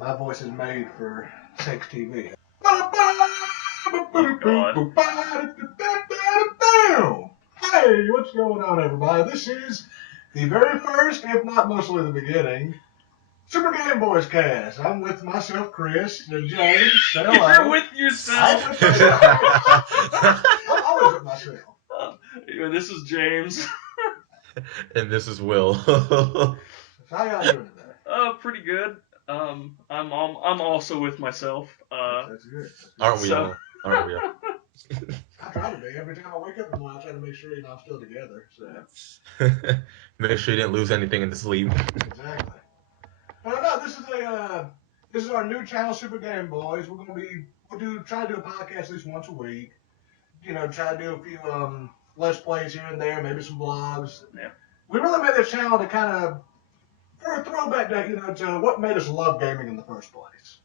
My voice is made for sex TV. Oh, God. Hey, what's going on, everybody? This is the very first, if not mostly the beginning, Super Game Bois cast. I'm with myself, Chris, and James. Say hello. You're with yourself. I'm with myself. I'm always with myself. This is James. And this is Will. So how y'all doing today? Pretty good. I'm also with myself. That's good. Aren't we all? Aren't we all? I try to be. Every time I wake up in the morning, I try to make sure I'm still together. So. Make sure you didn't lose anything in the sleep. Exactly. No, this is our new channel, Super Game Bois. Try to do a podcast at least once a week. You know, try to do a few let's plays here and there, maybe some vlogs. Yeah. We really made this channel to kind of for a throwback to what made us love gaming in the first place.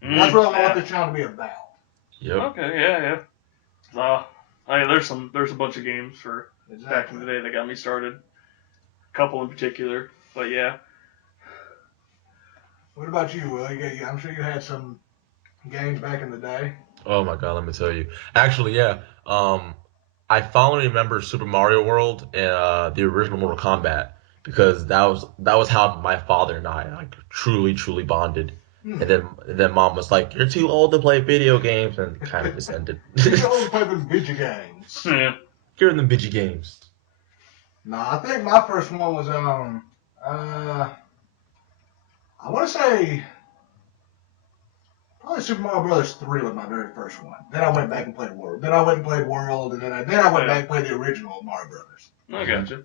That's really what I want this channel to be about. Yep. Okay, yeah. There's a bunch of games for back in the day that got me started. A couple in particular, but yeah. What about you, Will? I'm sure you had some games back in the day. Oh my God, let me tell you. Actually, yeah. I fondly remember Super Mario World and the original Mortal Kombat because that was how my father and I like truly bonded. And then Mom was like, "You're too old to play video games," and kind of just ended. You're too old to play the video games. Yeah. You're in the video games. No, I think my first one was I want to say probably Super Mario Brothers 3 was my very first one. Then I went back and played World. Then I went and played World, and then I went back and played the original Mario Brothers. I gotcha.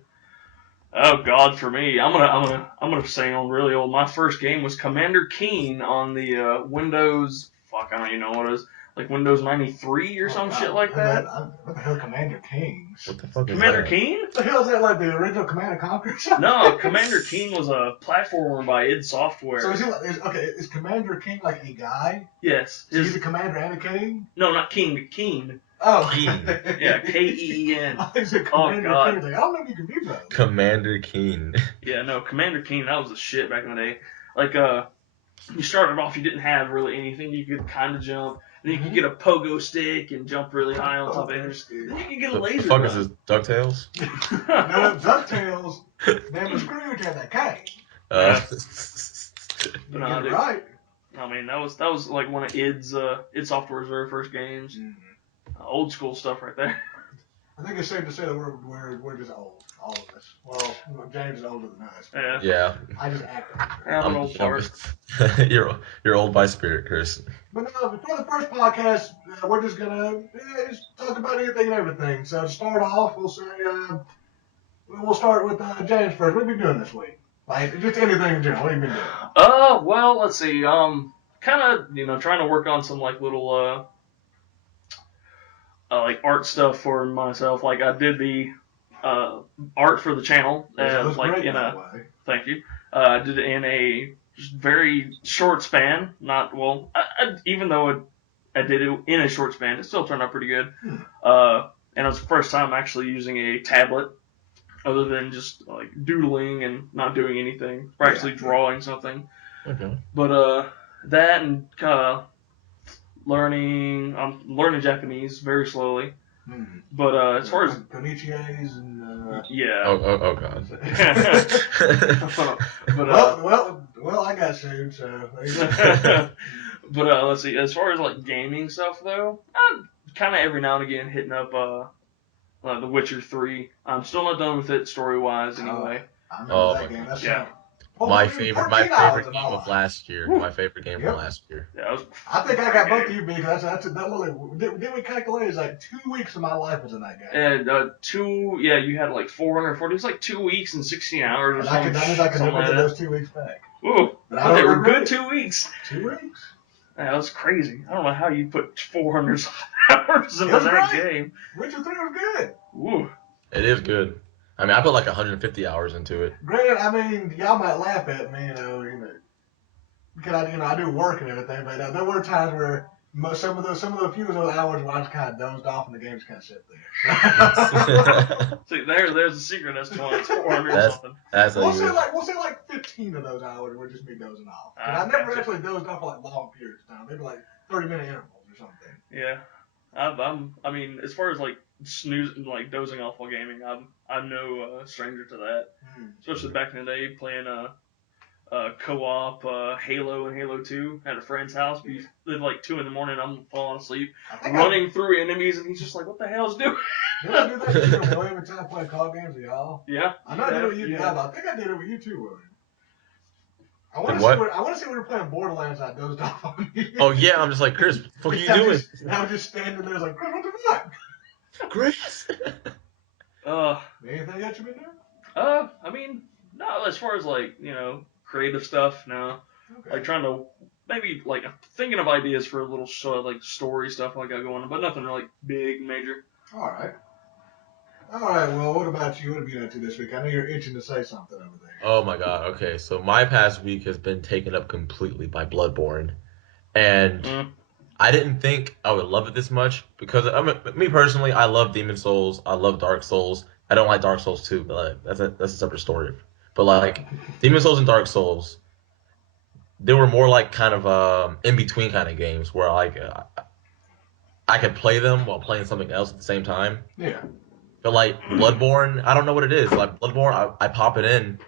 Oh God, for me, I'm gonna say on really old. My first game was Commander Keen on the Windows. Fuck, I don't even know what it is. Like Windows 93 or some shit like that. What the hell, Commander Kings? What the fuck is Commander that? Keen? What the hell is that, like the original Command & Conquer? No, Commander Keen was a platformer by id Software. So is Commander King like a guy? Yes. So he's a commander and a king? No, not King, Keen. Oh. Keen. Yeah, Keen. He's a Commander God. King. Like, I don't know if you can do both. Commander Keen. Yeah, no, Commander Keen, that was the shit back in the day. Like, you started off, you didn't have really anything. You could kind of jump. Then you could get a pogo stick and jump really high on top of it. Then you could get a laser fuck gun. is this, DuckTales? No, DuckTails. Them and Scrooge had that cane. But no, You're dude, right. I mean, that was like one of id Software's very first games. Old school stuff right there. I think it's safe to say that we're just old, all of us. Well, James is older than us. Yeah. I just act old. I'm an old fart. You're old by spirit, Chris. But no, for the first podcast, we're just gonna just talk about anything and everything. So to start off, we'll say we'll start with James first. What have you been doing this week? Like just anything in general. What have you been doing? Well, let's see. Kind of, trying to work on some like little like art stuff for myself. Like I did the art for the channel, like great, in by a the way. thank you. I did it in a just very short span. Not well, even though I did it in a short span, it still turned out pretty good. And it was the first time actually using a tablet, other than just like doodling and not doing anything, or actually drawing something. Okay. But that and I'm learning Japanese very slowly. But as far as konnichiwas and yeah. Oh God. But well, I got sued, so. But let's see. As far as like gaming stuff though, I'm kind of every now and again hitting up The Witcher 3. I'm still not done with it story wise anyway. I remember that game. That's my favorite game of last year. My favorite game from last year. Yeah, I think I got both of you because that did we calculate? It's like 2 weeks of my life was in that game. And you had like 440. It was like 2 weeks and 16 hours or something. That means I can never get those 2 weeks back. Ooh, but they were good 2 weeks. 2 weeks? Yeah, that was crazy. I don't know how you put 400 hours into that game. Witcher 3 was good. Ooh. It is good. I mean, I put like 150 hours into it. Granted, I mean, y'all might laugh at me, because I do work and everything, but there were times where Some of the few of those hours where I just kind of dozed off and the game just kind of sat there. See, there's a secret as to why it's 400 That's something. that's how we'll you. say like 15 of those hours were just me dozing off. But Ah, I never gotcha. actually dozed off for like long periods of time. Maybe like 30-minute intervals or something. Yeah, I mean, as far as like snoozing, like dozing off while gaming, I'm no stranger to that. Especially back in the day, playing co-op Halo and Halo 2 at a friend's house. We live like 2 in the morning. I'm falling asleep, running through enemies, and he's just like, "What the hell's doing?" Did I do that with you and William every time playing card games with y'all? Yeah. I know I did it with you, but I think I did it with you too, William. I want what? to see when we were playing Borderlands. I dozed off on you. Oh yeah, I'm just like, Chris, what are you doing? I was just standing there like, Chris, what the fuck? Chris. Anything else you been doing? I mean, no. As far as like creative stuff, no. Okay. Like trying to maybe like thinking of ideas for a little show, like story stuff I got going, but nothing like big major. All right. Well, what about you? What have you been up to this week? I know you're itching to say something over there. Oh my god. Okay, so my past week has been taken up completely by Bloodborne, and I didn't think I would love it this much because me personally, I love Demon Souls, I love Dark Souls. I don't like Dark Souls 2, but that's a separate story. But like Demon Souls and Dark Souls, they were more like kind of in between kind of games where like I could play them while playing something else at the same time. Yeah. But like Bloodborne, I don't know what it is. Like Bloodborne, I pop it in,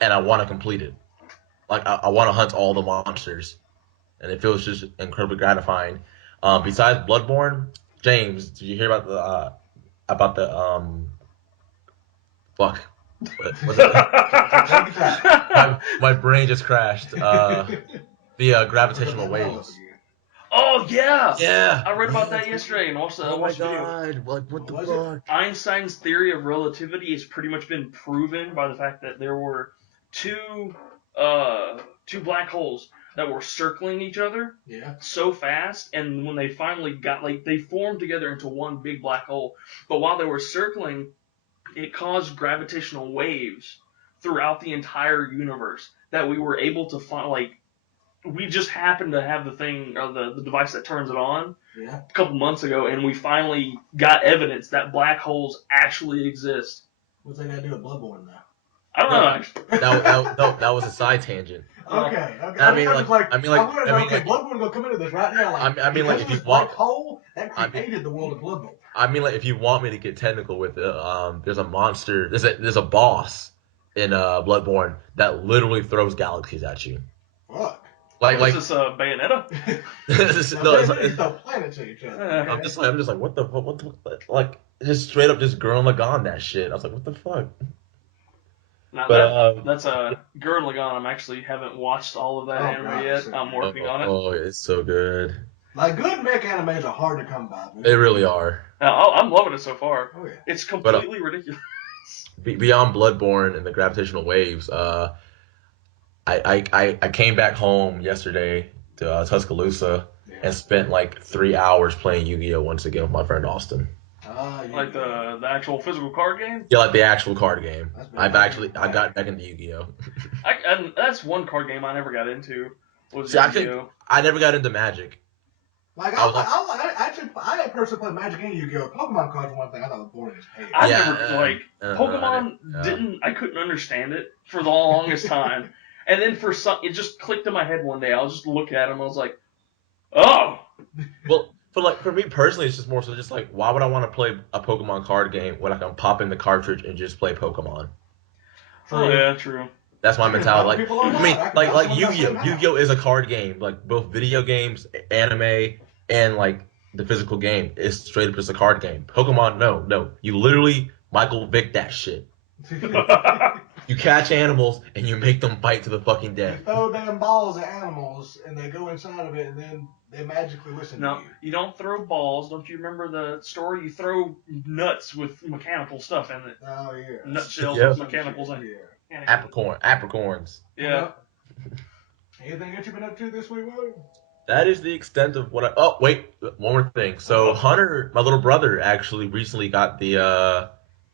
and I want to complete it. Like I want to hunt all the monsters, and it feels just incredibly gratifying. Besides Bloodborne, James, did you hear about the fuck? What was it? my brain just crashed. The gravitational waves. Oh yeah. Yeah. I read about that yesterday and watched the Oh my video. god! Like what the fuck? Einstein's theory of relativity has pretty much been proven by the fact that there were two black holes that were circling each other so fast, and when they finally got they formed together into one big black hole. But while they were circling, it caused gravitational waves throughout the entire universe that we were able to find. We just happened to have the thing or the device that turns it on a couple months ago, and we finally got evidence that black holes actually exist. What's that got to do with Bloodborne now? I don't know. Actually. That was a side tangent. Okay. I mean, Bloodborne gonna come into this right now. I mean, like if you want, black hole that created the world of Bloodborne. I mean, like if you want me to get technical with it, there's a monster, there's a boss in Bloodborne that literally throws galaxies at you. Fuck. Is this Bayonetta? It's the planets at each other. Okay. I'm just like, what the like, just straight up just Gurren Lagann that shit. I was like, what the fuck? Now that's Gurren Lagann. I actually haven't watched all of that anime yet. I'm working on it. Oh, it's so good. Like good mech animes are hard to come by. They really are. I'm loving it so far. Oh yeah. It's completely ridiculous. Beyond Bloodborne and the gravitational waves, I came back home yesterday to Tuscaloosa and spent like 3 hours playing Yu-Gi-Oh! Once again with my friend Austin. Like the actual physical card game? Yeah, like the actual card game. I got back into Yu-Gi-Oh! That's one card game I never got into. I never got into Magic. Like I personally played Magic and Yu-Gi-Oh! Pokemon cards were one thing I thought was boring as hell. Pokemon I couldn't understand it for the longest time. And then it just clicked in my head one day. I was just looking at him. I was like, oh. Well, for me personally, it's just more so just like, why would I want to play a Pokemon card game when I can pop in the cartridge and just play Pokemon? Oh yeah, true. That's my mentality. Like Yu-Gi-Oh! Yu-Gi-Oh! Is a card game. Like both video games, anime, and like the physical game is straight up just a card game. Pokemon, no. You literally Michael Vick that shit. You catch animals and you make them fight to the fucking death. You throw damn balls at animals and they go inside of it and then they magically listen to you. No, you don't throw balls. Don't you remember the story? You throw nuts with mechanical stuff in it. Oh yeah. Nutshells with mechanicals in it. Yeah. Apricorns. Yeah. Anything that you've been up to this week, William? That is the extent of what I. Oh wait, one more thing. So Hunter, my little brother, actually recently got the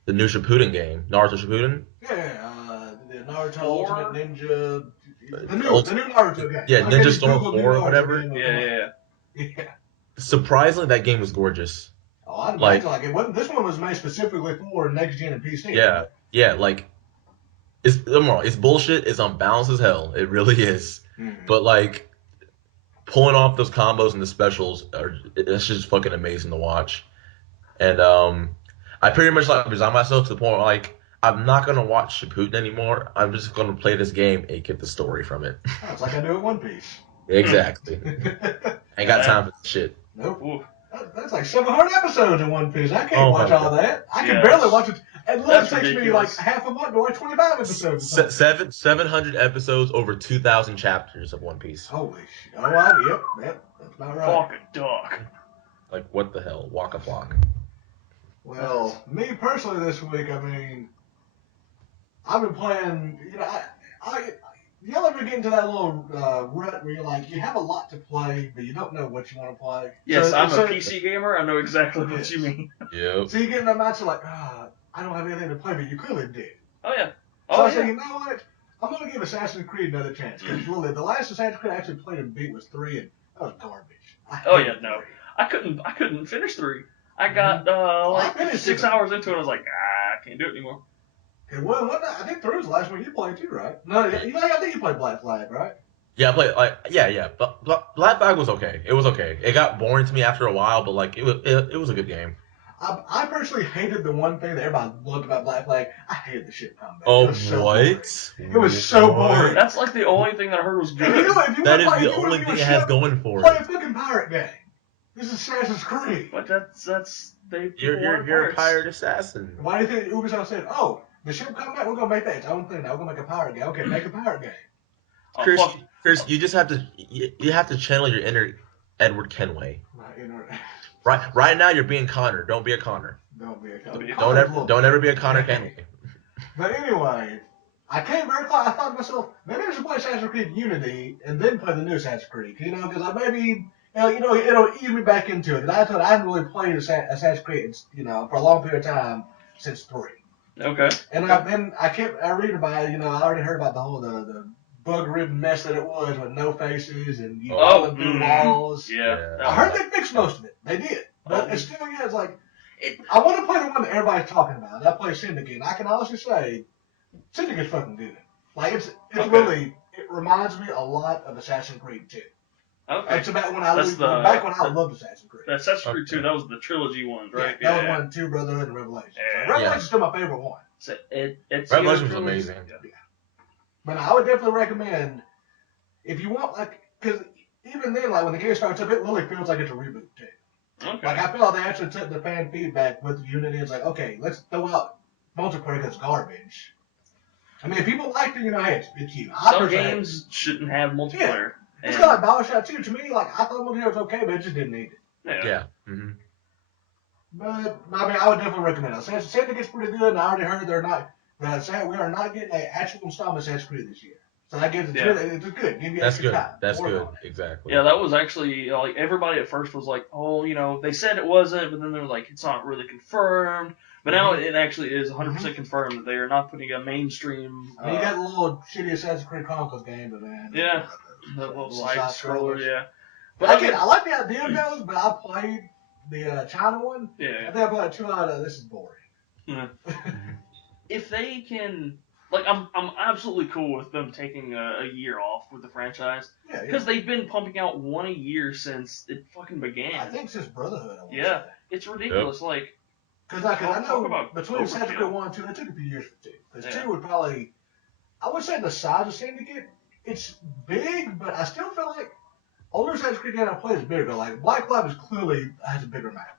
new Shippuden game, Naruto Shippuden. Yeah, the Naruto Ultimate Ninja, the new Naruto game. Yeah, Ninja Storm 4 or whatever. Yeah. surprisingly, that game was gorgeous. Oh, I'd Like, imagine like it wasn't. This one was made specifically for next gen and PC. yeah, yeah, like it's bullshit. It's unbalanced as hell. It really is. Mm-hmm. But like pulling off those combos and the specials it's just fucking amazing to watch. And I pretty much like resigned myself to the point where, like I'm not gonna watch Shippuden anymore. I'm just gonna play this game and get the story from it. Oh, it's like I do at One Piece. Exactly. Ain't got time for this shit. Nope. Ooh. That's like 700 episodes in One Piece. I can't Oh watch my all God. that. I can Yeah, barely watch it. It literally that's takes me like ridiculous. half a month to watch 25 episodes. Or something. 700 episodes over 2,000 chapters of One Piece. Holy shit. Oh, yep. That's about right. Fucking dog. Like what the hell? Waka Flock. Well, me personally this week, I mean, I've been playing, y'all ever get into that little rut where you're like, you have a lot to play, but you don't know what you want to play? Yes, I'm so, a PC gamer. I know exactly what you mean. Yep. So you get in that mindset like, I don't have anything to play, but you clearly did. Oh yeah. So Oh I said, yeah. you know what? I'm going to give Assassin's Creed another chance. Because really, the last Assassin's Creed I actually played and beat was 3, and that was garbage. Oh yeah, hated no. 3. I couldn't finish 3. I got I like finished 6 it. hours into it. I was like, I can't do it anymore. It was, I think 3 was the last one you played too, right? No, I think you played Black Flag, right? Yeah, I played yeah. But Black Flag was okay. It was okay. It got boring to me after a while, but like it was a good game. I personally hated the one thing that everybody loved about Black Flag. I hated the ship combat. Oh, it was so what? boring. It was so boring. That's like the only thing that I heard was If good. you That is wanna play, the if you wanna only do thing a it has ship, going for play it. a fucking pirate game. This is Assassin's Creed. But that's they. You're a pirate assassin. Why do you think Ubisoft said, "Oh, the ship combat, we're gonna make that its own thing. Now we're gonna make a pirate game. Okay, make a pirate game." Oh, Chris, fuck. Chris, you just have to you have to channel your inner Edward Kenway. Right now you're being Connor. Don't be a Connor. Don't be a Don't ever be a Connor Kenway. But anyway, I came very close. I thought to myself, maybe I should play Assassin's Creed Unity and then play the new Assassin's Creed. Because I maybe, it'll ease me back into it. Because I hadn't really played Assassin's Creed, for a long period of time since 3. Okay. And I read about it. I already heard about the whole the bug-ridden mess that it was with no faces and falling through walls. Yeah. I heard they fixed most of it. They did. But it's still, it's like, I want to play the one that everybody's talking about. I play Syndicate, and I can honestly say, Syndicate's fucking good. Like, it's really, it reminds me a lot of Assassin's Creed 2. Okay. It's about back when I loved Assassin's Creed. Assassin's Creed 2, that was the trilogy ones, right? Yeah, that was 1, 2, Brotherhood, and Revelation. Yeah. So Revelation's still my favorite one. So it's Revelation was amazing. Yeah. But I would definitely recommend, if you want, because even then, when the game starts up, it really feels like it's a reboot, too. Okay. I feel like they actually took the fan feedback with Unity. It's like, okay, let's throw out multiplayer because garbage. I mean, if people like it, hey, it's you. Some games shouldn't have multiplayer. Yeah. It's kind of like Bioshock 2. To me, I thought multiplayer was okay, but it just didn't need it. Yeah. Mm-hmm. But, I mean, I would definitely recommend it. Syndicate's pretty good, and I already heard we are not getting an actual installment Assassin's Creed this year. So that gives it's good. Give you extra time. That's good. Exactly. Yeah, that was actually everybody at first was like, oh, they said it wasn't, but then they were like, it's not really confirmed. But now it actually is 100% confirmed that they are not putting a mainstream. I mean, you got the little shitty Assassin's Creed Chronicles game, but man. Yeah, the little side scroller. Yeah. But I like the idea of those, but I played the China one. Yeah. I think I played 2 out of this is boring. Yeah. If they can. I'm absolutely cool with them taking a year off with the franchise. Yeah. Because they've been pumping out one a year since it fucking began. I think since Brotherhood. Yeah. It's ridiculous. Yep. Because I know between Assassin's Creed 1 and 2, it took a few years for 2. Because 2 would probably, I would say the size of Syndicate, it's big, but I still feel like older Assassin's Creed game I play is bigger. Like Black Flag clearly has a bigger map.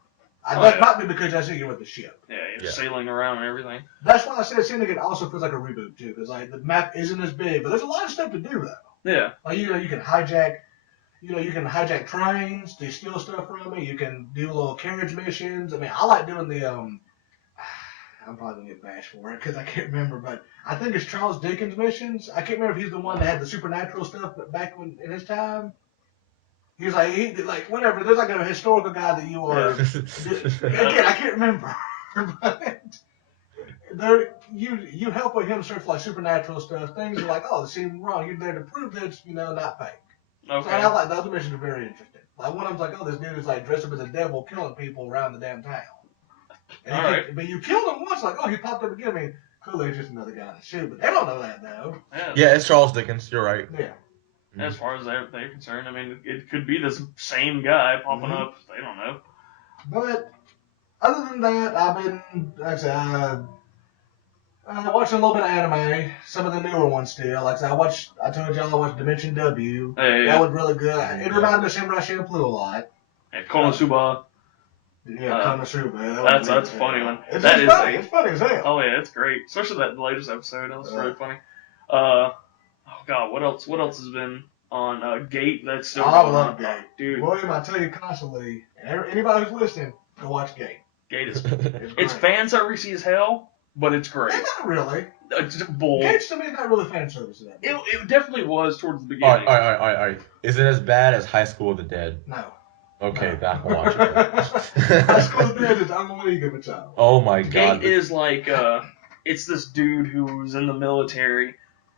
That might be because I see you with the ship. Yeah, you're sailing around and everything. That's why I said Syndicate also feels like a reboot too, because the map isn't as big, but there's a lot of stuff to do though. Yeah. Like you can hijack, trains to steal stuff from it. You can do little carriage missions. I mean, I like doing the I'm probably gonna get bashed for it because I can't remember, but I think it's Charles Dickens missions. I can't remember if he's the one that had the supernatural stuff back in his time. He's like, whatever. There's like a historical guy that you are. Again, I can't remember. But you help with him search for supernatural stuff. Things are like, oh, this seems wrong. You're there to prove that it's not fake. Okay. So I like the other missions are very interesting. Like one of them's like, oh, this dude is like dressed up as a devil, killing people around the damn town. And All right. but you killed him once, like, oh, he popped up again. I mean, clearly it's just another guy to shoot, but they don't know that though. Yeah, it's Charles Dickens. You're right. Yeah. As far as they're concerned, I mean, it could be this same guy popping Mhm. up. They don't know. But other than that, I've been, like I said, watching a little bit of anime, some of the newer ones still. Like I said, I told y'all I watched Dimension W. Yeah. That was really good. It reminded me of Samurai Champloo a lot. Yeah, Konosuba. Yeah, Konosuba. That's a funny one. It's funny. It's funny as hell. Oh yeah, it's great. Especially that latest episode. That was really funny. Oh god, what else has been on Gate? That's still I going love on. Gate. Dude. William, I tell you constantly, anybody who's listening, go watch Gate. Gate is It's it's fan servicey as hell, but it's great. It's not really. It's bull. Gate's to me not really fan service. It definitely was towards the All beginning. right. Is it as bad as High School of the Dead? No. Okay, No. that will watch it. High School of the Dead is on the league of its own. Oh my god. Gate is like it's this dude who's in the military.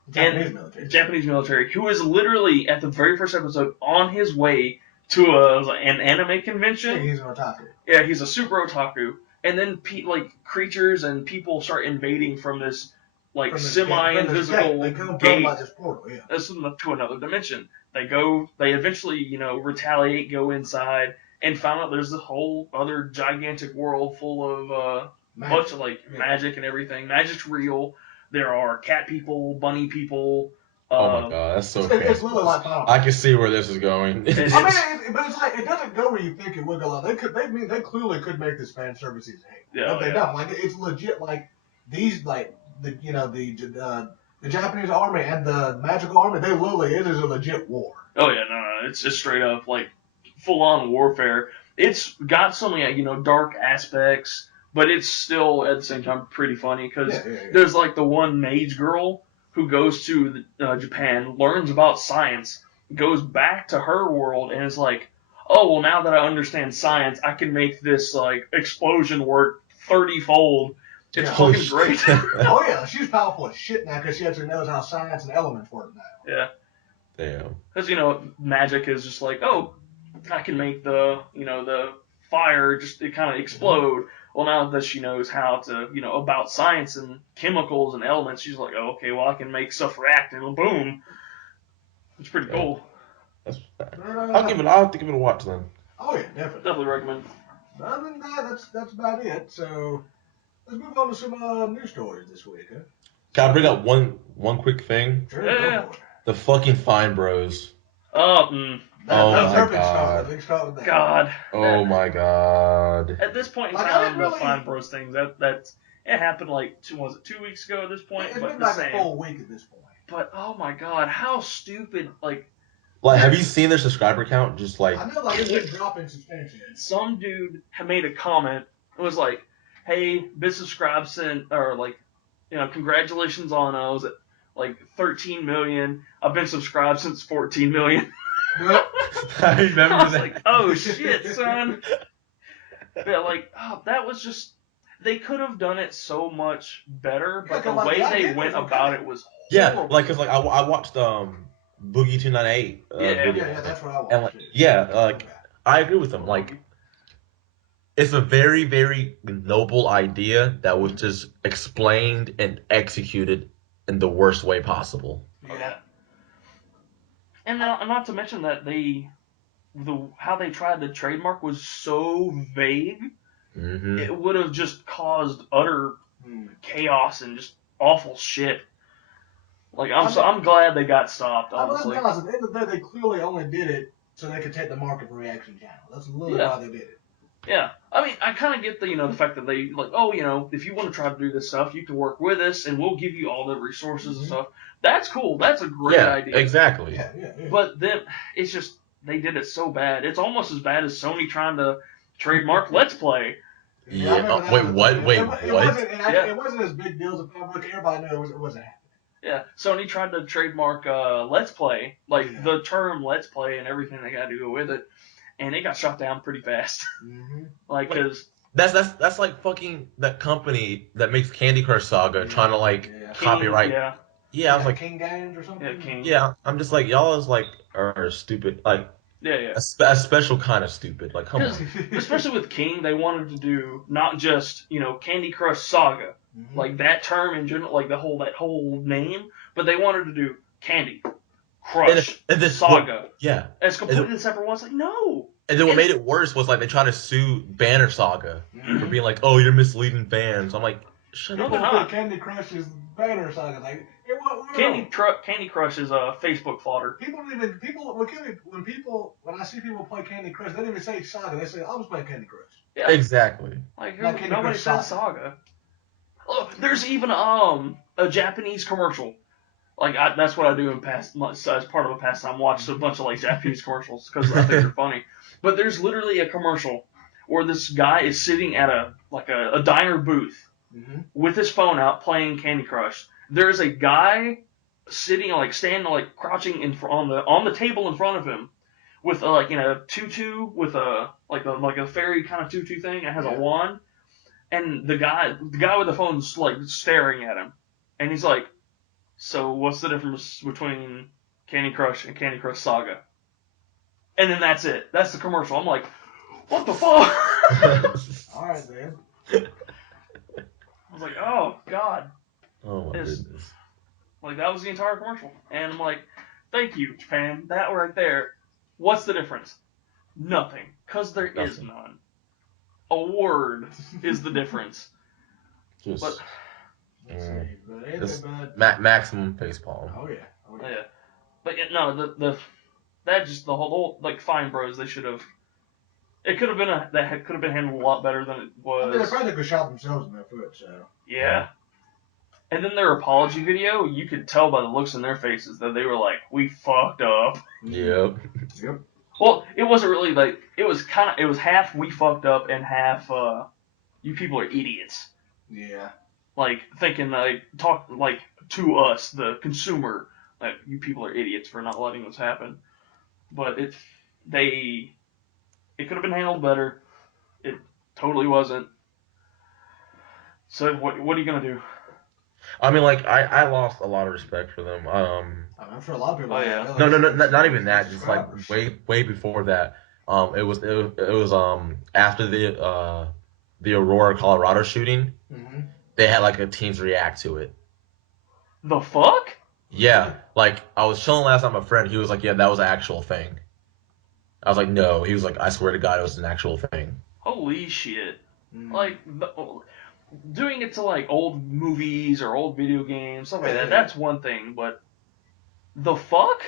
Japanese military, who is literally at the very first episode on his way to an anime convention. Yeah, he's an otaku. Yeah, he's a super otaku, and then creatures and people start invading from this semi-invisible gate. By this portal, yeah. This is to another dimension. They eventually retaliate, go inside, and found out there's this whole other gigantic world full of bunch of magic and everything. Magic's real. There are cat people, bunny people. Oh my god, that's so fancy. It's literally like I can see where this is going. But it's like it doesn't go where you think it would go. They clearly could make this fan services hate. Yeah, but they don't. Like it's legit. Like these the Japanese army and the magical army. They literally it is a legit war. Oh yeah, no, it's just straight up like full on warfare. It's got so many dark aspects. But it's still, at the same time, pretty funny because there's like the one mage girl who goes to Japan, learns about science, goes back to her world, and is like, oh, well, now that I understand science, I can make this like explosion work 30-fold. It's fucking great. Oh, yeah. She's powerful as shit now because she actually knows how science and elements work now. Yeah. Damn. Because, magic is just like, oh, I can make the fire just kind of explode. Well, now that she knows how to, about science and chemicals and elements, she's like, oh, okay, well, I can make stuff react and boom. It's pretty cool. I'll have to give it a watch then. Oh, yeah, definitely. Definitely recommend. Other than that, that's about it. So, let's move on to some news stories this week, huh? Can I bring up one quick thing? Sure, yeah. The fucking Fine Bros. That's her big God. start. Big start with that. God. Oh my god. At this point in Like, I time, didn't the really- Fine Bros things, it happened like 2 weeks ago at this point? It's but been the like same. a full week at this point. But, oh my god, how stupid, Like, have you seen their subscriber count? Just like, I know, like, it's been dropping substantially. some dude had made a comment. It was like, hey, been subscribed congratulations on, was it like 13 million? I've been subscribed since 14 million. I remember I was that. like, oh shit, son. Yeah, that was just, they could have done it so much better, but the way they went about it was horrible. Yeah, cause I watched Boogie 298. Yeah, that's what I watched. And I agree with them. Like, it's a very, very noble idea that was just explained and executed in the worst way possible. Yeah. And not to mention that how they tried to trademark was so vague, Mm-hmm. it would have just caused utter chaos and just awful shit. Like I'm glad they got stopped. Honestly, at the end of the day, they clearly only did it so they could take the market for reaction channel. That's literally why they did it. Yeah, I mean, I kind of get the fact that they if you want to try to do this stuff, you can work with us and we'll give you all the resources and stuff. That's cool. That's a great idea. Exactly. Yeah. But then it's just they did it so bad. It's almost as bad as Sony trying to trademark Let's Play. Yeah. Wait, what? It wasn't as big deal as a public. Everybody knew it wasn't happening. Yeah, Sony tried to trademark Let's Play, the term Let's Play and everything they got to go with it, and it got shot down pretty fast. Because that's like fucking that company that makes Candy Crush Saga trying to copyright. Yeah, I was like King Games or something. Yeah, King. Yeah, I'm just like y'all are stupid. Like Yeah, yeah. A special kind of stupid. Like, come Because on. especially with King, they wanted to do not just Candy Crush Saga, Mhm. like that term in general, like that whole name, but they wanted to do Candy Crush And then Saga yeah. as And completely separate ones. Like no, then what it's made it worse was like they tried to sue Banner Saga for Mhm. being like, oh, you're misleading fans. I'm like, shut No, up. they're People put not. Candy Crush as banner saga. Like, it what Candy Crush is a Facebook fodder. People don't even when I see people play Candy Crush, they don't even say saga. They say, "I'll just play Candy Crush." Yeah, Exactly. like Not Candy nobody Crush says Saga. Saga. Oh, there's even a Japanese commercial. Like that's what I do as part of a pastime. Watch a bunch of like Japanese commercials because I think they're funny. But there's literally a commercial where this guy is sitting at a diner booth Mhm. with his phone out playing Candy Crush. There's a guy sitting standing crouching on the table in front of him with in a tutu with a fairy kind of tutu thing. It has a Yeah. wand, and the guy with the phone's like staring at him, and he's like, "So what's the difference between Candy Crush and Candy Crush Saga?" And then that's it. That's the commercial. I'm like, what the fuck? All right, then. I was like, oh god, Oh my it's goodness. like that was the entire commercial, and I'm like, thank you, Japan. That right there. What's the difference? Nothing, cause there is Nothing. none. A word is the difference. Just But Let's see. But anything just but. maximum facepalm. Oh yeah. Oh yeah. yeah, but no, that just the whole like Fine Bros. They should have. It could have been could have been handled a lot better than it I mean, they was. probably could shot themselves in their foot. So. Yeah. And then their apology video, you could tell by the looks in their faces that they were like, "We fucked up." Yep. Yep. Well, it wasn't really like it was half we fucked up and half you people are idiots. Yeah. Like thinking talk like to us, the consumer, like you people are idiots for not letting this happen. But it could have been handled better. It totally wasn't. So what are you gonna do? I mean, like I lost a lot of respect for them. I'm sure a lot of people. Oh yeah. No, not even that. Just like subscribers. way before that. It was after the Aurora, Colorado shooting. Mm-hmm. They had like a teens react to it. The fuck? Yeah, like I was chilling last night with my friend. He was like, "Yeah, that was an actual thing." I was like, "No." He was like, "I swear to God, it was an actual thing." Holy shit! Mm. Like doing it to like old movies or old video games, stuff like Yeah, that. yeah. That's one thing, but the fuck?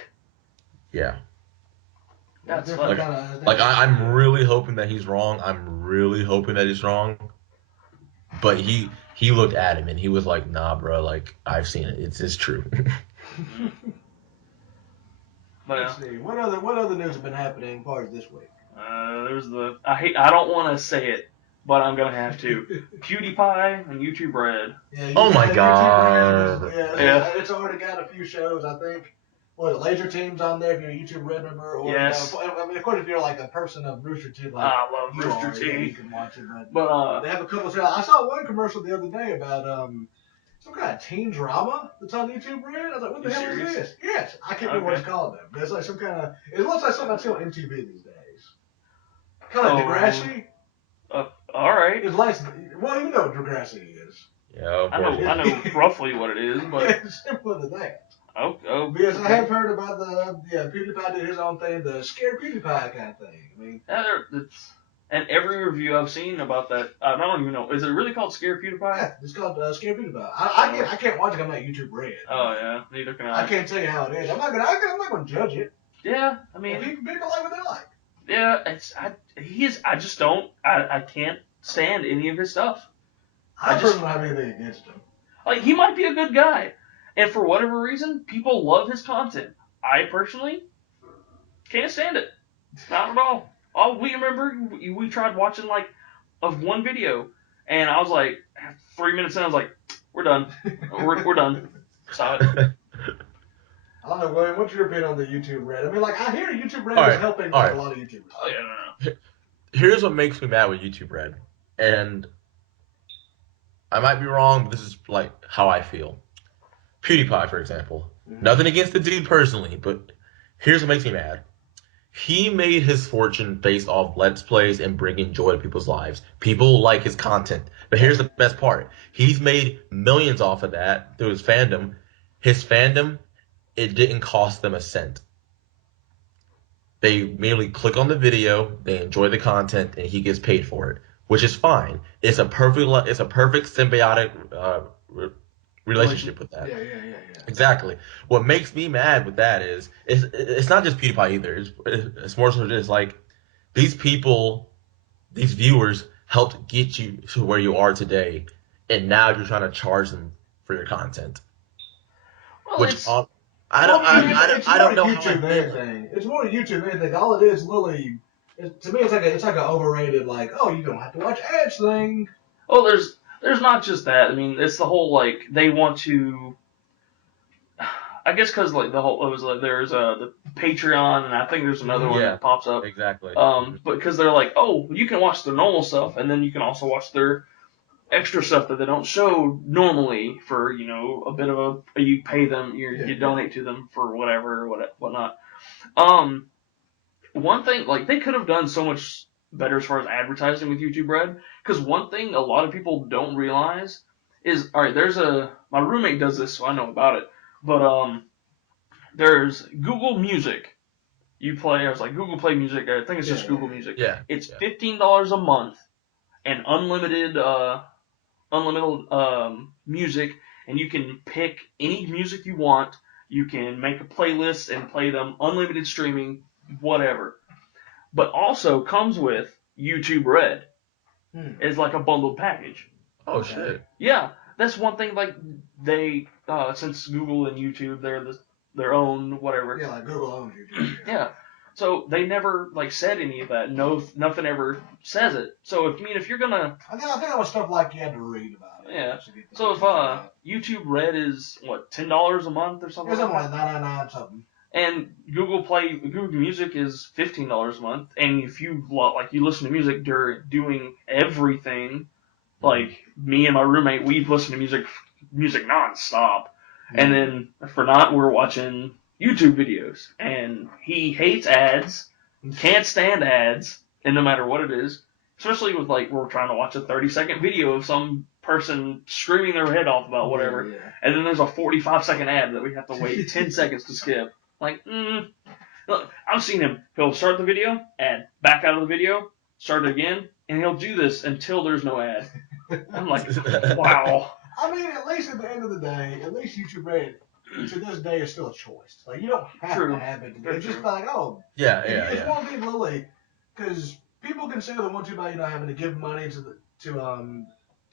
Yeah. That's Definitely like Like I'm really hoping that he's wrong. I'm really hoping that he's wrong. But he looked adamant. He was like, "Nah, bro. Like I've seen it. It's true." but Let's see. What other news have been happening as far as this week? there's I don't want to say it, but I'm gonna have to. PewDiePie and YouTube Red. Yeah, Oh my YouTube God. Red. Yeah. It's already got a few shows. I think. What Laser Team's on there if you're a YouTube Red member, or Yes. I mean, of course, if you're like a person of Rooster Teeth, like I love you Rooster are, yeah, you Teeth. can watch it. But But they have a couple of shows. I saw one commercial the other day about some kind of teen drama that's on YouTube Red. I was like, what the You hell serious? is this? Yes, I can't remember what it's called though. But it's like some kind of. It looks like something I see on MTV these days. Kind of like Degrassi. all right. It's like, well, you know what Degrassi is. Yeah, of I course. know roughly what it is, but It's simple as that. oh Because I have heard about PewDiePie did his own thing, the Scare PewDiePie kind of thing. I mean, and every review I've seen about that, I don't even know. Is it really called Scare PewDiePie? yeah, it's called Scare PewDiePie. I can't watch it. I'm not YouTube Red. Oh yeah, neither can I. I can't tell you how it is. I'm not gonna judge it. Yeah, I mean, People like what they like. yeah, I just don't. I can't stand any of his stuff. I personally don't have anything against him. Like he might be a good guy, and for whatever reason, people love his content. I personally can't stand it. Not at all. All we remember, we tried watching like of one video, and I was like, 3 minutes in, I was like, we're done. We're done. Stop it. I don't know, William. What's your opinion on the YouTube Red? I mean, like I hear YouTube Red All is right, helping all like, right. a lot of YouTubers. Oh yeah, no. Here's what makes me mad with YouTube Red, and I might be wrong, but this is like how I feel. PewDiePie, for example. Mhm. Nothing against the dude personally, but here's what makes me mad. He made his fortune based off Let's Plays and bringing joy to people's lives. People like his content. But here's the best part. He's made millions off of that through his fandom. His fandom, it didn't cost them a cent. They merely click on the video, they enjoy the content, and he gets paid for it, which is fine. It's a perfect symbiotic relationship with that. Yeah. Exactly. What makes me mad with that is it's not just PewDiePie either. It's more so just like these people, these viewers helped get you to where you are today, and now you're trying to charge them for your content. Well, Which it's It's I more don't a know how I YouTube than feel. anything. It's more a YouTube than anything. All it is, literally, to me, it's like an overrated, like, oh, you don't have to watch ads thing. oh, there's not just that. I mean, it's the whole like they want to. I guess because like the whole it was like there's the Patreon and I think there's another one Yeah, that pops up. exactly. But because they're like, oh, you can watch the normal stuff and then you can also watch their extra stuff that they don't show normally for a bit of you pay them you donate to them for whatever or whatnot. Um, One thing like they could have done so much better as far as advertising with YouTube Red because one thing a lot of people don't realize is all right. My roommate does this so I know about it, but there's Google Music. You play, I was like Google Play Music. I think it's just Google Music. Yeah. It's Yeah. $15 a month and unlimited music, and you can pick any music you want. You can make a playlist and play them unlimited streaming, whatever. But also comes with YouTube Red. It's like a bundled package. Oh shit. Yeah, that's one thing. Like they, since Google and YouTube, they're their own whatever. Yeah, like Google owns YouTube. Yeah. So they never like said any of that. No, nothing ever says it. So if you're gonna, I think that was stuff like you had to read about it. yeah. To get the So if YouTube Red is what $10 a month or something. yeah, something like like that. 999 something. And Google Music is $15 a month. And if you like you listen to music during doing everything, like me and my roommate, we listen to music nonstop. And then for not, we're watching YouTube videos. And he hates ads, can't stand ads, and no matter what it is, especially with like we're trying to watch a 30-second video of some person screaming their head off about whatever, and then there's a 45-second ad that we have to wait 10 seconds to skip. Like, look, I've seen him. He'll start the video, ad, back out of the video, start it again, and he'll do this until there's no ad. I'm like, wow. I mean, at least at the end of the day, at least YouTube Red to this day is still a choice. Like you don't have to have it. It's just like, oh, it's one thing, Lily, because people can say they want to by having to give money to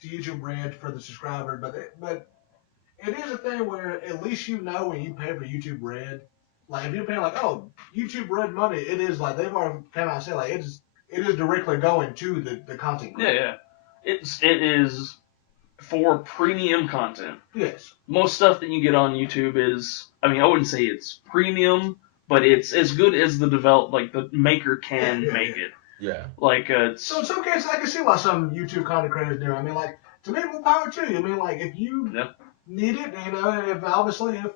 YouTube Red for the subscriber, but it is a thing where at least when you pay for YouTube Red, like if you're paying like YouTube Red money, it is like they've already come out and said like it is directly going to the content. Yeah. It is for premium content. Yes. Most stuff that you get on YouTube is, I mean, I wouldn't say it's premium, but it's as good as the the maker can make it. Yeah. Like, so in some cases, I can see why some YouTube content creators do. I mean, like, to me, more power to you. I mean, like, if you need it, if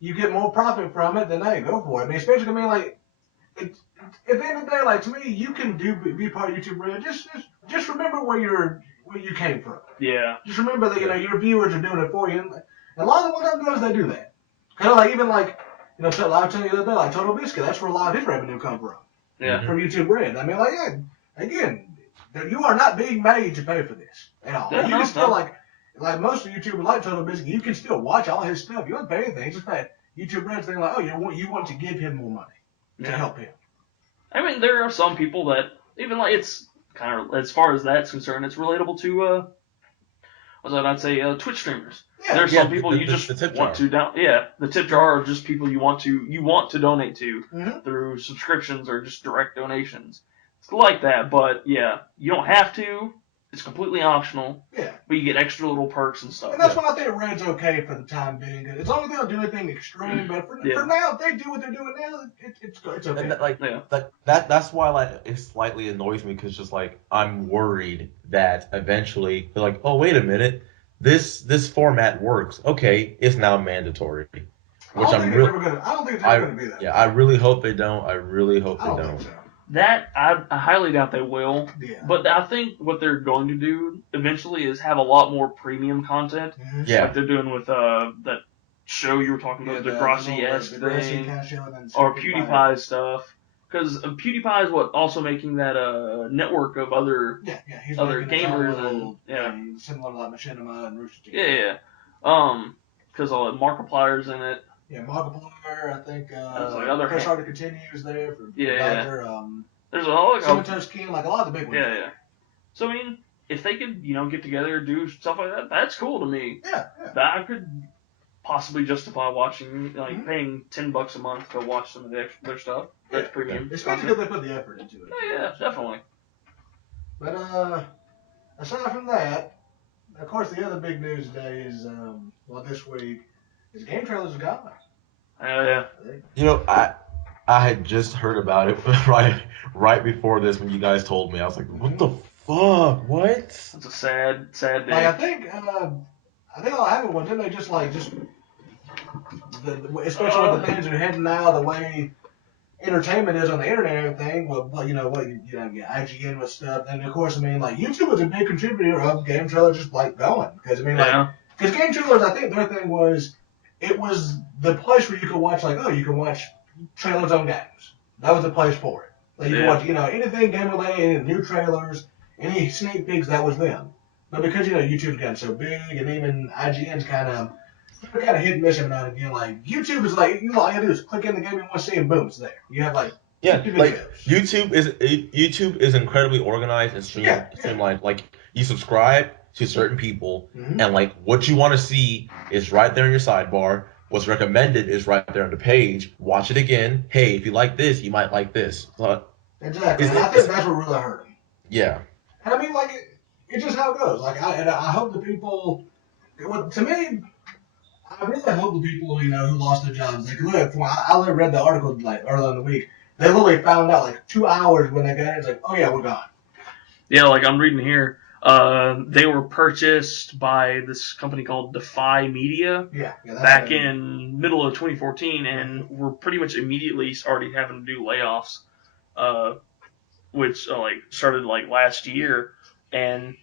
you get more profit from it, then hey, go for it. I mean, especially, like, at the end of the day, like, to me, you can be part of YouTube Red. Just remember where you came from. Yeah. Just remember that your viewers are doing it for you. And a lot of what does, they do that. Kind of like even like I was telling you the other day, like Total Biscuit, that's where a lot of his revenue comes from. Yeah. From YouTube Red. I mean, like again, you are not being made to pay for this at all. Yeah, you can still like most of YouTubers like Total Biscuit, you can still watch all his stuff. You don't pay anything. It's just that YouTube Red's thing like, you want to give him more money to help him. I mean, there are some people that even like it's kind of as far as that's concerned, it's relatable to I'd say Twitch streamers. Yeah. There's some people you just want to the tip jar are just people you want to donate to through subscriptions or just direct donations. It's like that, but yeah, you don't have to. It's completely optional. Yeah. But you get extra little perks and stuff. And that's why I think Red's okay for the time being. As long as they don't do anything extreme, but for now, if they do what they're doing now, it's okay. And that's why it slightly annoys me because just like I'm worried that eventually they're like, oh wait a minute, this format works. Okay, it's now mandatory. which I don't think I'm real. I don't think it's ever going to be that. Yeah, I really hope they don't. I really hope I they don't don't. think so. That I highly doubt they will. Yeah. But I think what they're going to do eventually is have a lot more premium content. Mm-hmm. Yeah. Like they're doing with that show you were talking about, the Degrassi-esque thing, kind of show, and then or PewDiePie stuff. Because PewDiePie is also making that network of other he's other making gamers little, and similar to like Machinima and Rooster Teeth. Yeah. Because all Markiplier's in it. Yeah, Markiplier, I think. There's like other Press Hard to Continue is there for Dodger. There's all like Cemetery King, like a lot of the big ones. Yeah. So I mean, if they could, get together, do stuff like that, that's cool to me. Yeah. That I could possibly justify watching, paying $10 a month to watch some of their stuff. That's premium. Especially because they put the effort into it. Yeah, definitely. But aside from that, of course, the other big news today is this week is GameTrailers is gone. Yeah. I had just heard about it right before this when you guys told me. I was like, what the fuck? What? It's a sad day. Like I think all happened was, didn't they especially with the things that are heading now, the way entertainment is on the internet and everything, IGN with stuff, and of course, YouTube was a big contributor of GameTrailers just going, because because GameTrailers, I think their thing was, it was the place where you could watch you can watch trailers on games. That was the place for it. Like you could watch anything game related, any new trailers, any sneak peeks, that was them. But because YouTube's gotten so big, and even IGN's kind of hit and miss every now and again. Like YouTube is all you gotta do is click in the game you want to see, and boom, it's there. You have YouTube is incredibly organized and streamlined. Like you subscribe to certain people, and what you want to see is right there in your sidebar. What's recommended is right there on the page. Watch it again. Hey, if you like this, you might like this. Exactly, and I think that's what really hurt them. Yeah. And it's just how it goes. I hope the people. To me, I really hope the people who lost their jobs. I read the article earlier in the week. They literally found out 2 hours when they got it. It's oh yeah, we're gone. Yeah, I'm reading here. They were purchased by this company called Defy Media back in middle of 2014, and were pretty much immediately already having to do layoffs, which started last year, and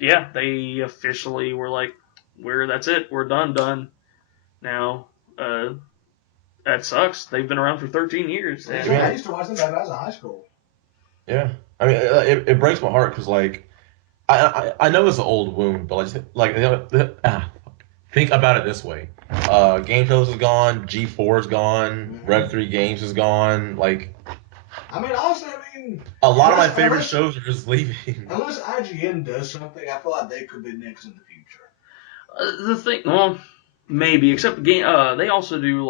they officially were that's it, we're done. Now, that sucks. They've been around for 13 years. And I used to watch them back when I was in high school. Yeah, it breaks my heart because I know it's an old wound, but think about it this way: GameTrailers is gone, G4 is gone, Rev 3 Games is gone. Honestly, a lot of my favorite shows are just leaving. Unless IGN does something, I feel like they could be next in the future. The thing, well, maybe, except they also do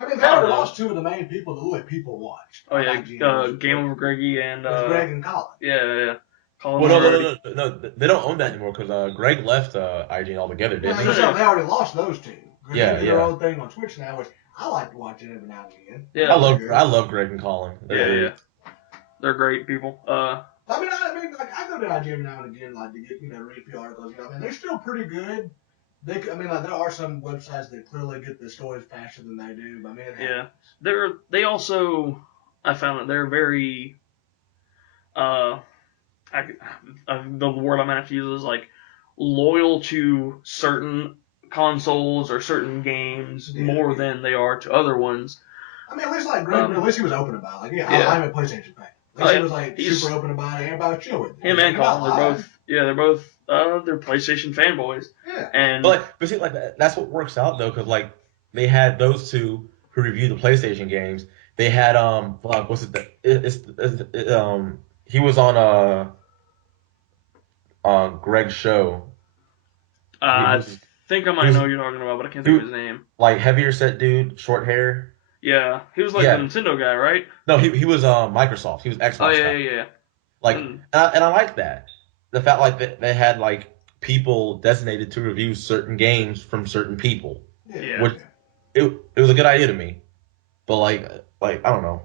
they already lost two of the main people that people watch. Oh yeah, Game Over Greggy and Greg and Colin. Yeah. Colin. Well, no, they don't own that anymore because Greg left IGN altogether, didn't he? They already lost those two. Greg their own thing on Twitch now, which I like to watch it every now and again. Yeah, I love Greg and Colin. Yeah. They're great people. I go to IGN now and again, to get read a few articles. They're still pretty good. There are some websites that clearly get the stories faster than they do. But they also, I found that they're very, the word I'm gonna have to use is loyal to certain consoles or certain games more than they are to other ones. At least Greg, at least he was open about it. I'm a PlayStation fan. At least he was super open about it and about chill with it. Him and Colin, they're both they're PlayStation fanboys. Yeah. And but see, that's what works out though, because they had those two who reviewed the PlayStation games. They had he was on Greg's show. I think I might know who you're talking about, but I can't think of his name. Heavier set dude, short hair. Yeah, he was the Nintendo guy, right? No, he was Microsoft. He was Xbox. Oh yeah. And I like that. The fact that they had people designated to review certain games from certain people. Yeah. Which it was a good idea to me. But I don't know.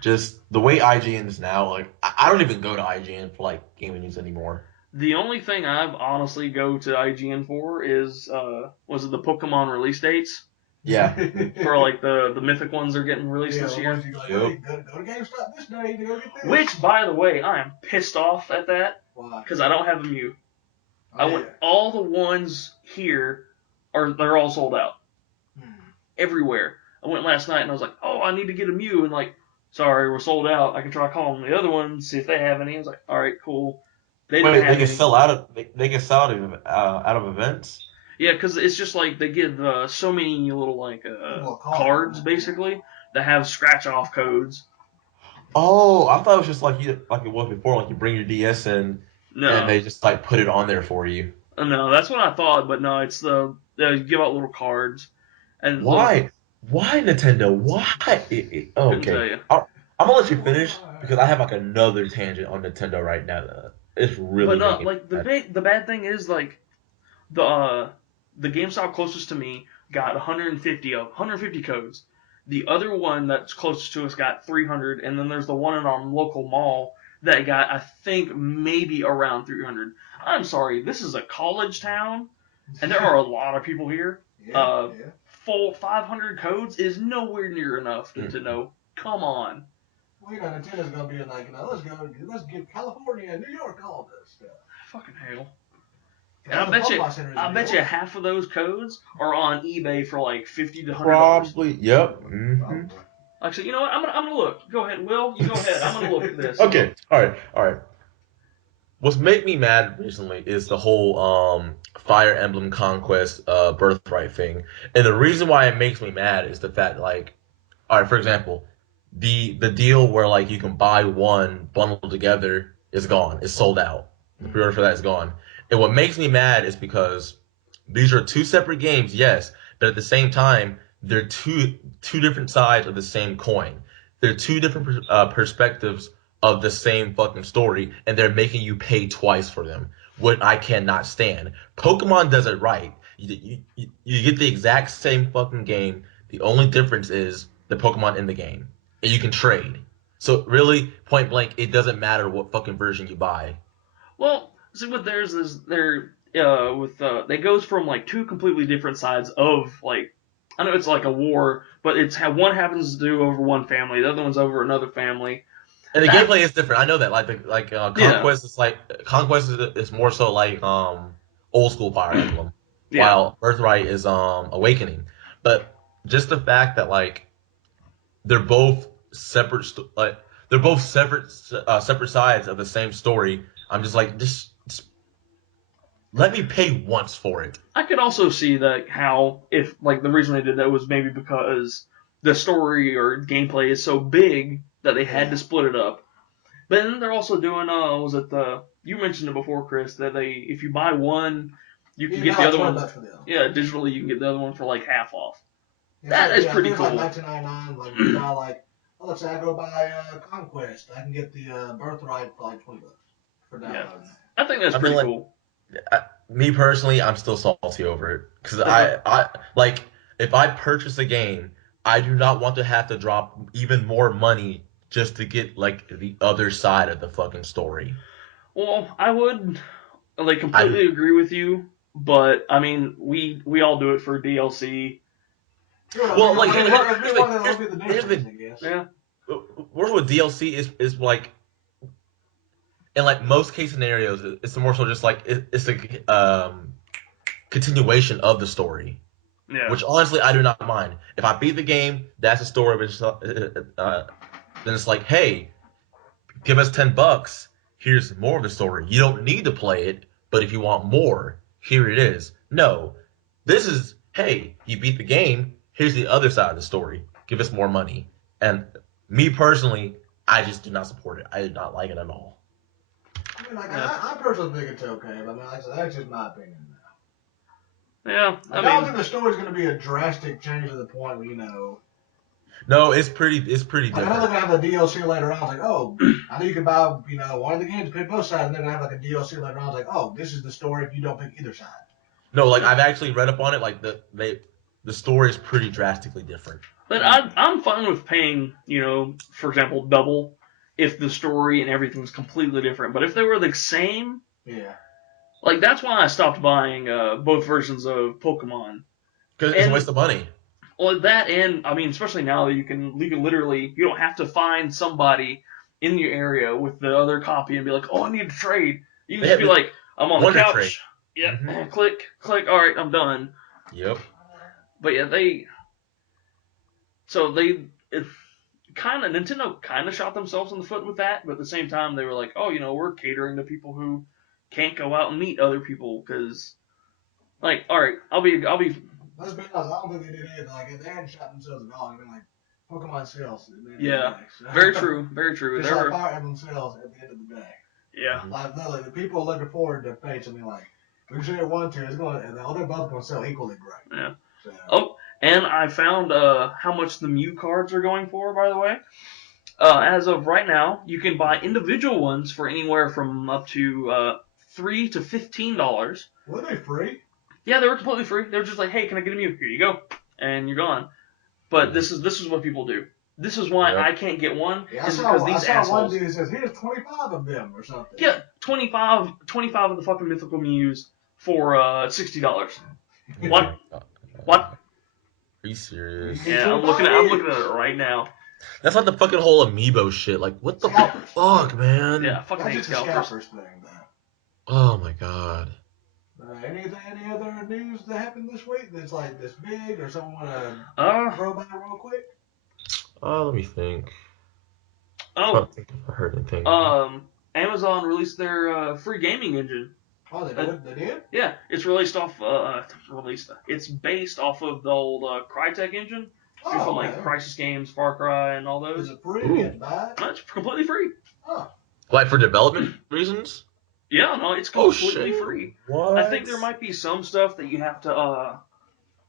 Just the way IGN is now, I don't even go to IGN for gaming news anymore. The only thing I've honestly go to IGN for is was it the Pokemon release dates Yeah. for like the mythic ones are getting released Yeah, this the year. ones you like, oh, you go to GameStop this day to go get this. Which, by the way, I am pissed off at that Why? because I don't have a Mew. I went Yeah. all the ones here they're all sold out everywhere. I went last night and I was like, oh, I need to get a Mew, and like, sorry, we're sold out. I can try calling the other ones, see if they have any. I was like, all right, cool. They didn't Wait, have they can any. sell out of they can sell out of events. Yeah, because it's just like they give so many little like Little cards basically that have scratch off codes. Oh, I thought it was just like it was before. Like you bring your DS in, and No, they just like put it on there for you. no, that's what I thought, but no, it's they give out little cards and look, Why? Why Nintendo? Why? couldn't tell Okay, you. I'm gonna let you finish because I have like another tangent on Nintendo right now. It's But really no, making me like mad. the bad thing is like the GameStop closest to me got 150 codes. The other one that's closest to us got 300, and then there's the one in our local mall that got I think maybe around 300. I'm sorry, this is a college town, and there are a lot of people here. Yeah, yeah. Full 500 codes is nowhere near enough to know. Come on. Well, Nintendo's gonna be like, let's give California and New York all this stuff. Fucking hell. And Well, the Pokemon Center is I in bet New you York. half of those codes are on eBay for like $50 to $100. Probably. Yep. Probably. Actually, you know what? I'm gonna look. Go ahead, Will. You go ahead. I'm gonna look at this. Okay. All right. All right. What's made me mad recently is the whole Fire Emblem Conquest birthright thing, and the reason why it makes me mad is the fact like, all right, for example, the deal where like you can buy one bundled together is gone. It's sold out. The pre-order for that is gone. And what makes me mad is because these are two separate games, yes, but at the same time, they're two different sides of the same coin. They're two different perspectives of the same fucking story, and they're making you pay twice for them, what I cannot stand. Pokemon does it right. You get the exact same fucking game. The only difference is the Pokemon in the game, and you can trade. So really, point blank, it doesn't matter what fucking version you buy. Well, see what theirs is. They goes from like two completely different sides of like. I know it's like a war, but it's how one happens to do over one family, the other one's over another family. And the That gameplay is different. I know that. yeah, Conquest is is more so like old school Fire Emblem, yeah. while Birthright is Awakening. But just the fact that like they're both they're both separate sides of the same story. I'm just like just let me pay once for it. I could also see that how if like the reason they did that was maybe because the story or gameplay is so big that they had to split it up. But then they're also doing was it the you mentioned it before, Chris, that they if you buy one you can get the other one. For the other. Yeah, digitally you can get the other one for like half off. Yeah, That is I pretty think cool. it's like $19.99. Like you buy let's say I go buy Conquest, I can get the Birthright for like $20 for downloading. Yeah. I think that's I mean, pretty like cool. me personally, I'm still salty over it because I like if I purchase a game, I do not want to have to drop even more money just to get like the other side of the fucking story. Well, I would like I completely agree with you, but I mean we all do it for DLC. Yeah, well, like here's difference, the I guess. Yeah. world with DLC is like in like most case scenarios, it's more so just like it's a continuation of the story. Yeah. Which honestly, I do not mind. If I beat the game, that's the story of it. Then it's like, hey, give us $10. Here's more of the story. You don't need to play it, but if you want more, here it is. No, this is, hey, you beat the game. Here's the other side of the story. Give us more money. And me personally, I just do not support it. I do not like it at all. I mean, like, Yeah. I personally think it's okay, but I mean, like I said, that's just my opinion. Yeah. I don't think the story's going to be a drastic change to the point where, No, it's pretty like, I know they're different. going to have the DLC later on. It's like, oh, I know you can buy, one of the games, pick both sides, and they're going to have like a DLC later on. It's like, oh, this is the story if you don't pick either side. No, like I've actually read up on it. Like the story is pretty drastically different. But I'm fine with paying, for example, double if the story and everything's completely different. But if they were the same, Yeah. Like, that's why I stopped buying both versions of Pokemon. Because it's a waste of money. Well, that and, I mean, especially now that you can literally, you don't have to find somebody in your area with the other copy and be like, oh, I need to trade. You can just be like, I'm on the Wonder couch. Trade. Yep. Mhm. Click. All right, I'm done. Yep. But yeah, Nintendo kind of shot themselves in the foot with that, but at the same time, they were like, oh, we're catering to people who can't go out and meet other people because, like, all right, I'll be Let's be honest, I don't think they did anything. Like, if they hadn't shot themselves at all, it'd been like Pokemon sales at the end Yeah, of the day. So. very true, very true. Just like Fire Emblem sales at the end of the day. Yeah. Like, literally, the people are looking forward to face something like, we should have one, two, it's going, and they're both going to sell equally great. Yeah. So. Oh, and I found how much the Mew cards are going for, by the way. As of right now, you can buy individual ones for anywhere from up to $3 to $15. Were they free? Yeah, they were completely free. They were just like, hey, can I get a Mew? Here you go, and you're gone. But this is what people do. This is why I can't get one. Yeah, is because these I saw assholes. one dude that says, here's 25 of them or something. Yeah, 25 of the fucking mythical Mews for $60. What? What? Are you serious? Yeah, I'm looking at it right now. That's like the fucking whole amiibo shit. Like, what the fuck, man? Yeah, fucking hate That's just a scalpers. scalpers thing, though. Oh my god. Any other news that happened this week that's like this big or someone want to throw by real quick? Let me think. Oh, I think if I heard anything. Amazon released their free gaming engine. Oh, they did? Yeah, it's It's based off of the old Crytek engine. From like Crisis Games, Far Cry, and all those. Is it free? You can buy it? No, it's completely free. Oh. Like for development reasons? Yeah, no, it's completely free. What? I think there might be some stuff that you have to,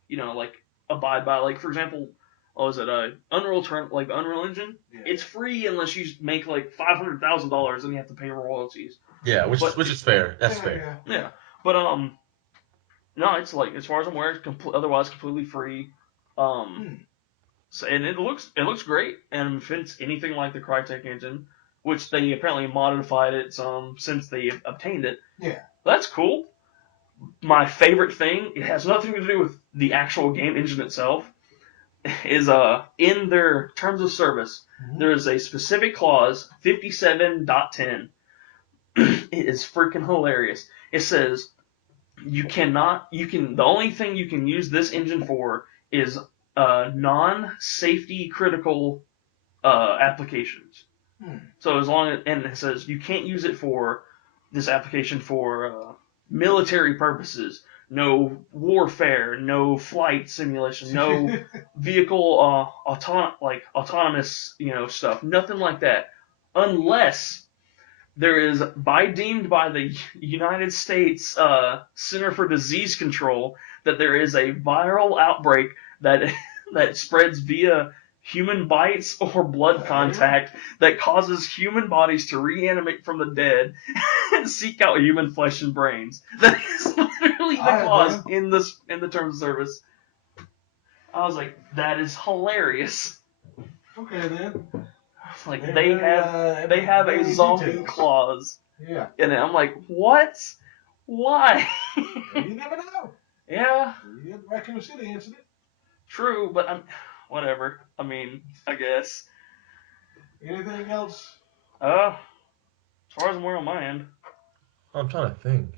like abide by. Like for example, Unreal like the Unreal Engine? Yeah. It's free unless you make like $500,000 and you have to pay royalties. Yeah, which is fair. That's fair. Yeah, but no, it's like as far as I'm aware, it's otherwise completely free. So, and it looks great, and if it's anything like the Crytek engine, which they apparently modified it some since they obtained it. Yeah, that's cool. My favorite thing, it has nothing to do with the actual game engine itself, is in their terms of service, there is a specific clause, 57.10. It is freaking hilarious. It says the only thing you can use this engine for is non-safety critical applications. So as long as, and it says you can't use it for this application for military purposes, no warfare, no flight simulation, no vehicle autonomous stuff, nothing like that, unless there is deemed by the United States Center for Disease Control that there is a viral outbreak that spreads via human bites or blood contact that causes human bodies to reanimate from the dead and seek out human flesh and brains. That is literally the clause in the terms of service. I was like, that is hilarious. Okay then. Like they have a zombie clause. Yeah. And I'm like, what? Why? You never know. Yeah. You had the Raccoon City incident. True, but whatever. I mean, I guess. Anything else? As far as I'm aware on my end. I'm trying to think.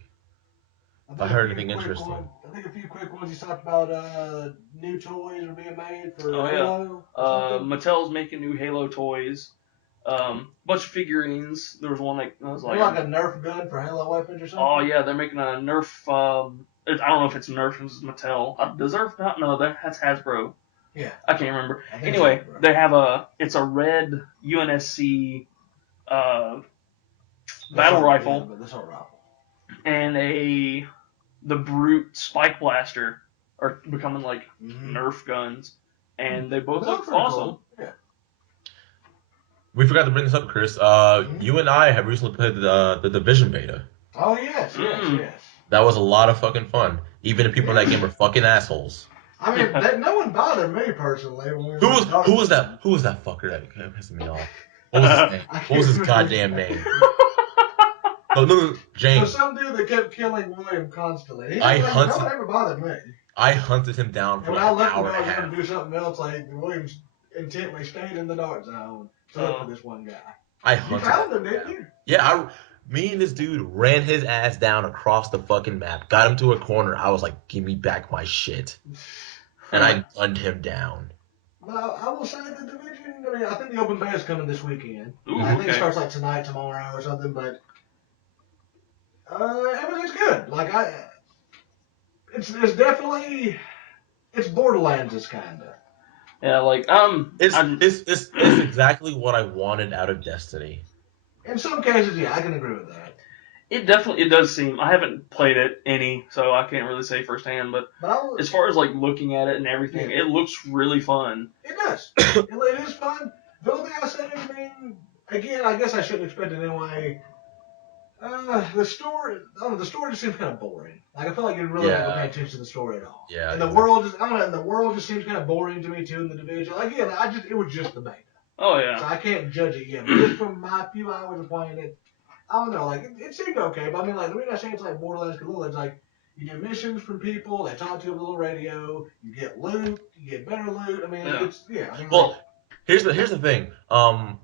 If I heard anything interesting. I think a few quick ones. You talked about new toys are being made for Halo. Mattel's making new Halo toys. Bunch of figurines. There was one that was like a Nerf gun for Halo weapons or something. Oh yeah, they're making a Nerf. I don't know if it's Nerf. It's Mattel. Does Nerf not? No, that's Hasbro. Yeah. I can't remember. Anyway, they have it's a red UNSC battle rifle. Yeah, this whole rifle. And the Brute Spike Blaster are becoming like Nerf guns, and they both look awesome. Cool. Yeah. We forgot to bring this up, Chris. You and I have recently played the Division beta. Oh yes. That was a lot of fucking fun. Even the people in that game were fucking assholes. I mean, no one bothered me personally. Who was that fucker that pissed me off? What was his name? What was his goddamn name? no, James. There's some dude that kept killing William constantly. He I like, hunted- no one ever bothered me. I hunted him down And for when like I an left the hour and a dark zone half. to do something else, like Williams intently stayed in the dark zone to look for this one guy. I You hunted found him him, didn't down. you? Yeah, me and this dude ran his ass down across the fucking map, got him to a corner. I was like, give me back my shit. And I gunned him down. Well, I will say the division. I mean, I think the open beta is coming this weekend. Ooh, I think it okay. starts like tonight, tomorrow, or something. But everything's good. Like it's definitely Borderlands kind of. Yeah, like It's exactly what I wanted out of Destiny. In some cases, yeah, I can agree with that. it does seem. I haven't played it any, so I can't really say firsthand. But as far as like looking at it and everything, it looks really fun. It does. It is fun. The only thing I said is, I mean, again, I guess I shouldn't expect it anyway. The story just seems kind of boring. Like I feel like you really never pay attention to the story at all. Yeah. And the world just seems kind of boring to me too in the division. Again, it was just the beta. Oh yeah. So I can't judge it yet. But just from my few hours of playing it, I don't know. Like it seemed okay. But I mean, like the reason I say it's like Borderlands because it's like you get missions from people. They talk to you on the little radio. You get loot. You get better loot. I mean, I mean, well, here's the thing. I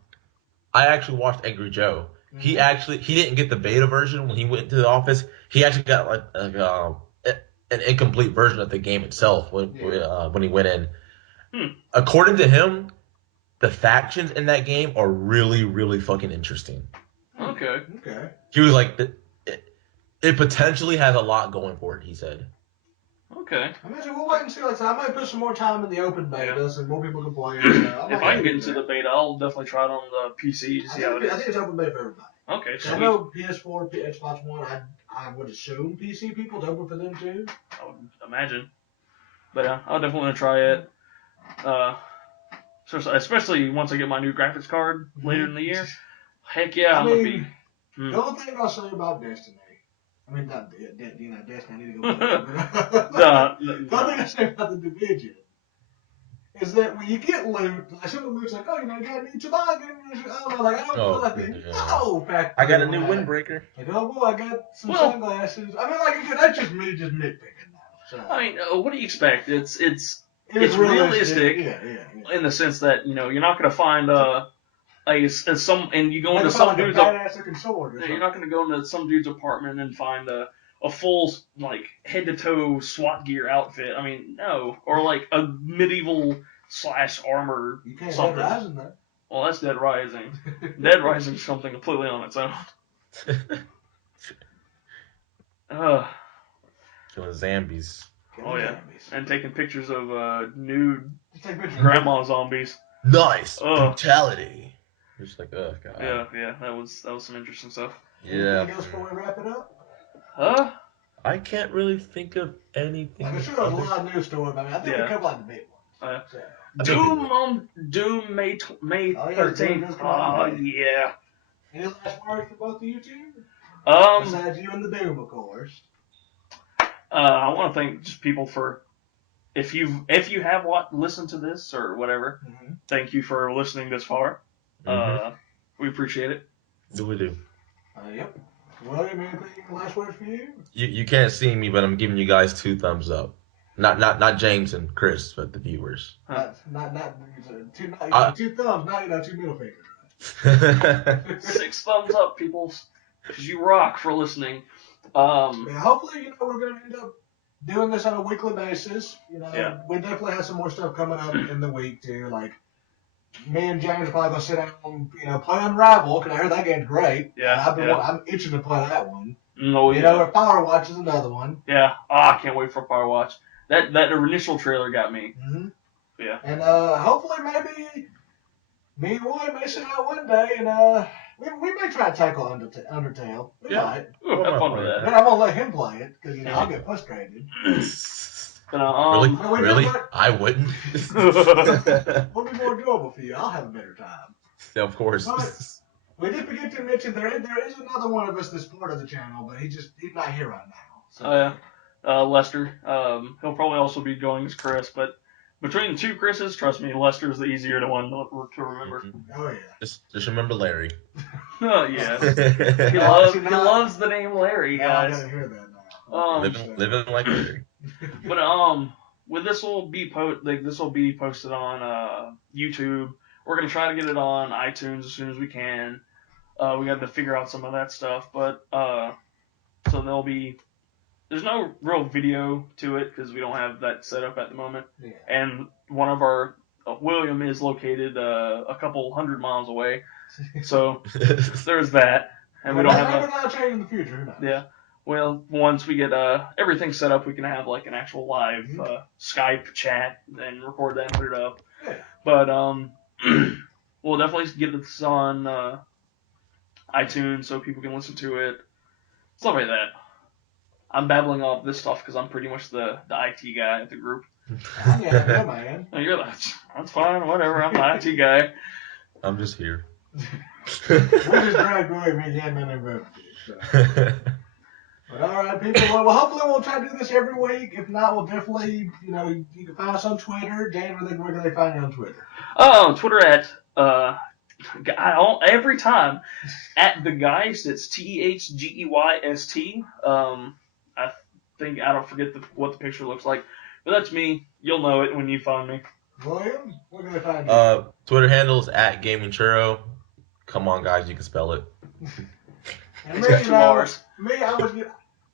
actually watched Angry Joe. He didn't get the beta version when he went to the office. He actually got like an incomplete version of the game itself when he went in. According to him, the factions in that game are really, really fucking interesting. Okay. He was like, it potentially has a lot going for it. He said. Okay. I mean, so we'll wait and see. Like, so I might put some more time in the open beta, so more people can play it. If I can get into the beta, I'll definitely try it on the PC to see how it is. I think it's open beta for everybody. Okay, I know PS4, Xbox One. I would assume PC people it's open for them too. I would imagine, but I'll definitely want to try it. So especially once I get my new graphics card later in the year. Heck yeah, I'm gonna be. The only thing I'll say about Destiny. I mean, not Destiny. I need to go play it. The only thing I say about the division is that when you get loot, like some of the loot's like, oh, you got a new toboggan. I don't know, like I don't feel like the factor. I got a new windbreaker. Like, oh boy, I got some sunglasses. I mean, like again, that's just me nitpicking now. So. I mean, what do you expect? It's realistic in the sense that you're not going to find and you go into some dude's you're not going to go into some dude's apartment and find a full like head to toe SWAT gear outfit. I mean, no, or like a medieval / armor. You can't something. Dead Rising though. Well, that's Dead Rising. Dead Rising is something completely on its own. Killing zombies. Oh yeah, and taking pictures of nude grandma zombies. Nice brutality. Just like, oh god. Yeah, that was some interesting stuff. Yeah. Anything else before we wrap it up? I can't really think of anything. I'm sure there's a lot of news stories. I mean, I think we covered like the big ones. Doom May 13th. Oh yeah. Any last words for both of you two? Besides you and the Doom, of course. I want to thank just people for if you have listened to this or whatever. Thank you for listening this far. We appreciate it. We do. Yep. William, anything last words for you? You can't see me, but I'm giving you guys 2 thumbs up. Not James and Chris, but the viewers. Not two thumbs, not 2 middle fingers. 6 thumbs up, people, because you rock for listening. Hopefully, we're going to end up doing this on a weekly basis. We definitely have some more stuff coming up in the week too. Like me and James are probably going to sit down, play Unravel because I heard that game's great. Yeah, I'm itching to play that one. Firewatch is another one. Yeah. I can't wait for Firewatch. That initial trailer got me. Yeah. And hopefully, maybe me and Roy may sit out one day and we may try to tackle Undertale. We might. Ooh, have fun with that. But I'm gonna let him play it because I'll get frustrated. Really? I wouldn't. We'll be more enjoyable for you. I'll have a better time. Yeah, of course. But we did forget to mention there is another one of us that's part of the channel, but he's not here right now. So. Lester. He'll probably also be joining as Chris, but between the 2 Chris's, trust me, Lester's the easier one to remember. Oh yeah. Just remember Larry. Oh yeah. He Now- loves the name Larry, Now I guys. gotta hear that now. living like Larry. But with this will be posted on YouTube. We're gonna try to get it on iTunes as soon as we can. We got to figure out some of that stuff, but so there's no real video to it because we don't have that set up at the moment. Yeah. And one of our William is located a couple 100 miles away, so there's that. And we don't have Maybe that'll change in the future. Who knows? Yeah. Well, once we get everything set up, we can have like an actual live Skype chat and record that and put it up. Yeah. But we'll definitely get this on iTunes so people can listen to it, stuff like that. I'm babbling all this stuff because I'm pretty much the IT guy at the group. Yeah, man. Oh, that's fine, whatever. I'm the IT guy. I'm just here. We just dragged away me and man and so. But all right, people. Well, hopefully we'll try to do this every week. If not, we'll definitely, you can find us on Twitter. Dan, where can they find you on Twitter? Oh, Twitter at every time at the Geist. It's THGEYST. I don't forget what the picture looks like, but that's me. You'll know it when you find me. William, where can they find you? Twitter handles at GamingChurro. Come on, guys, you can spell it. And It's got 2 R's.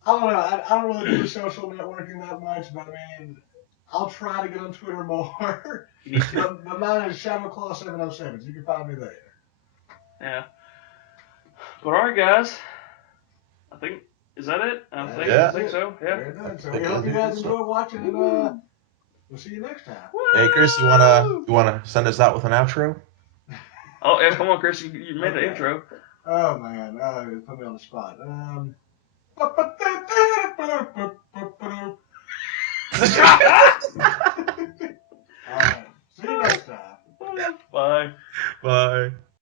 I don't know. I don't really do social networking that much, but I mean, I'll try to get on Twitter more. But mine is ShadowClaw707, so you can find me there. Yeah. But alright, guys. Is that it? I think so. Yeah. Very good. So we hope you guys enjoy watching, and we'll see you next time. Hey, Chris, you wanna send us out with an outro? Oh yeah, come on, Chris. You made the intro. Oh man, you put me on the spot. All right. See you next time. Bye. Bye.